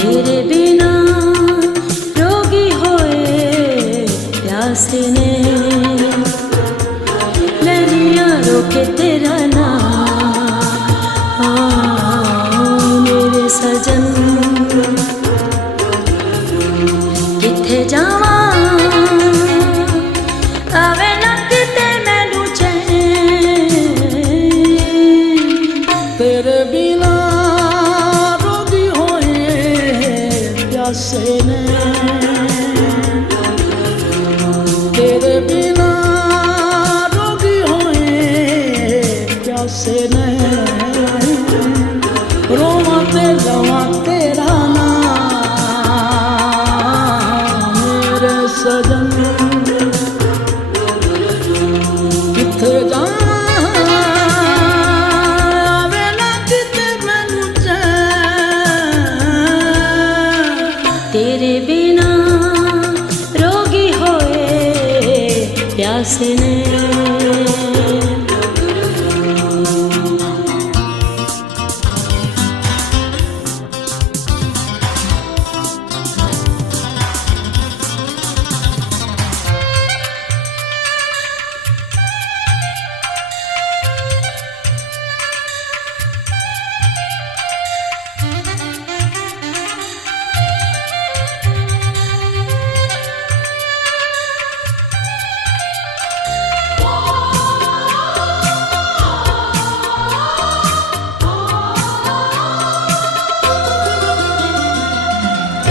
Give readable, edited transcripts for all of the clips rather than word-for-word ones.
तेरे बिना रोगी होए प्यासे ने लड़िया रोके तेरा नाम मेरे सजन किथे जावा आवे ना किते मैनू चैन तेरे बिना रोगी होए प्यासे ने तेरे बिना रोगी होए प्यासे ने रोवा ते जावा तेरा नाम मेरे सजन किथे जावे ना किते मैनू चैन तेरे बिना रोगी होए प्यासे ने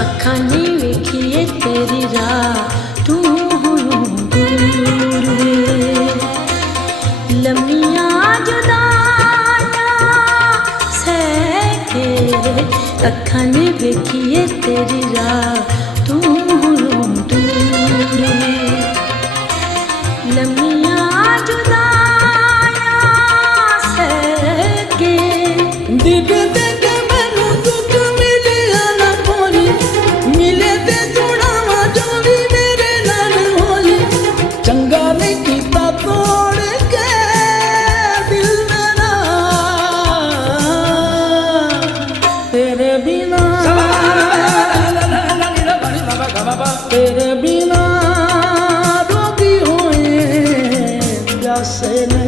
अखां ने वेखिए तेरी राह तू हुणों दूर वे लम्मियां जुदाइयां सह के अखां ने वेखिए तेरी राह तू हुणों दूर वे लम्मियां जुदाइयां सह के दिल दे के मैनू दुख मिलिया ना कोई मिले ते जोड़ावा जोड़ी मेरे नाल होली चंगा नहीं कीता तोड़ के दिल मेरा तेरे बिना तेरे बिना रोगी होए प्यासे ने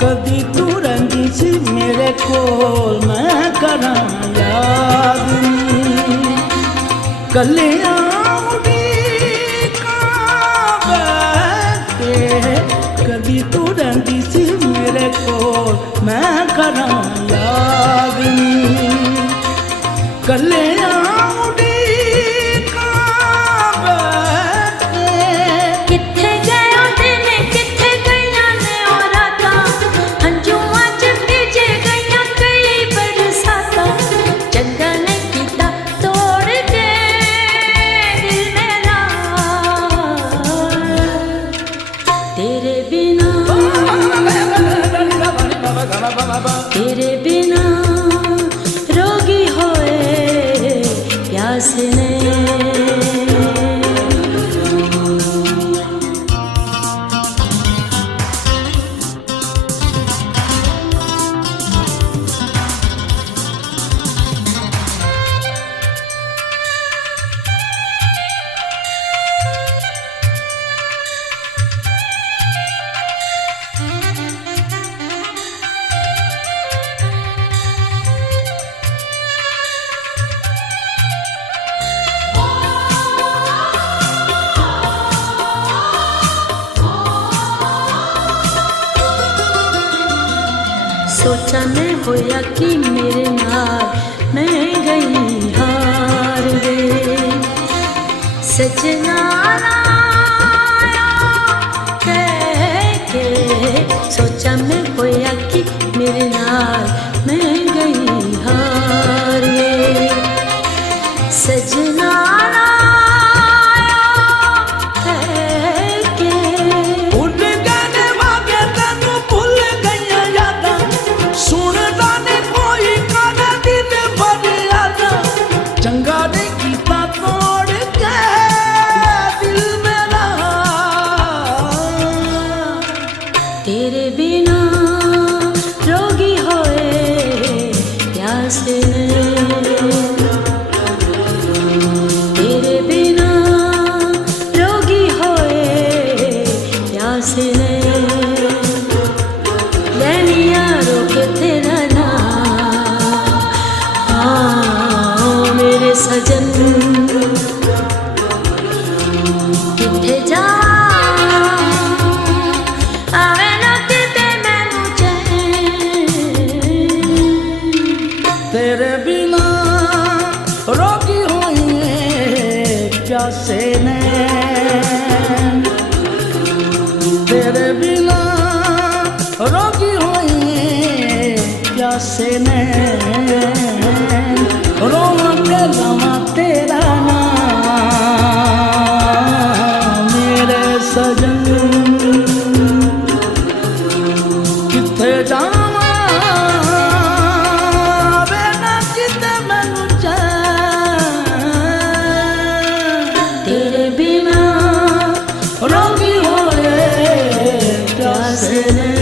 कदी तू रंगी सी मेरे कोल मैं करा याद नी कलियां उड़ीकां बैठे कदी तू रंगी सी मेरे कोल मैं करा याद नी कलियां उड़ीकां बैठे किथे गए ओ दिन किथे गईयां ने ओ रातां हंझूआं च भिजे गईयां कई बरसातां चंगा नहीं कीता तोड़ के दिल मेरा तेरे बिना तेरे बिना रोगी होए प्यासे ने सोचा मैं होया कि मेरे नाल मैं गई हार वे सजना कह के सोचा मैं होया कि मेरे नाल मैं गई हार वे सजना चंगा नहीं कीता तोड़ के दिल मेरा तेरे बिना रोगी होए प्यासे तेरे बिना रोगी होए प्यासे लैनिया रोके तेरा नाम मेरे सजन किथे जा आवे ना किते मैनू चैन तेरे बिना रोगी होए प्यासे ने तेरे बिना रोगी होए प्यासे ने रोवा के लवा तेरा नाम मेरे सजन किथे जावा वे ना किते मैनू चैन तेरे बिना रोगी होए प्यासे ने